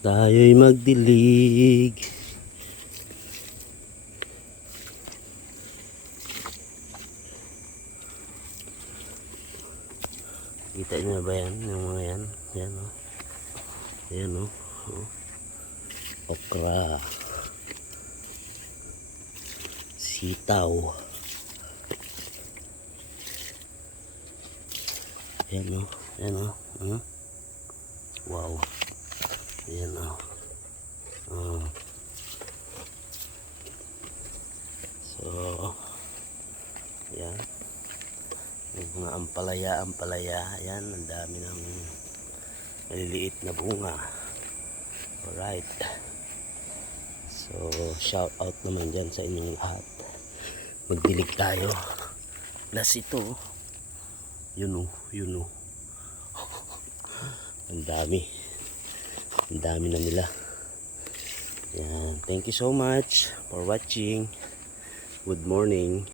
Tayo'y magdilig. Kita niyo ba yan? Yung mga yan. Yan o. Yan o. Okra. Sitaw. Yan o. Yan o. Wow. Yan o. So, yan. Yung mga ampalaya. Yan, ang dami ng maliliit na bunga. Alright. So, shout out naman dyan sa inyong lahat. Magdilig tayo. Plus ito. Yun o. Ang dami. Ang dami na nila. Yan. Thank you so much for watching. Good morning.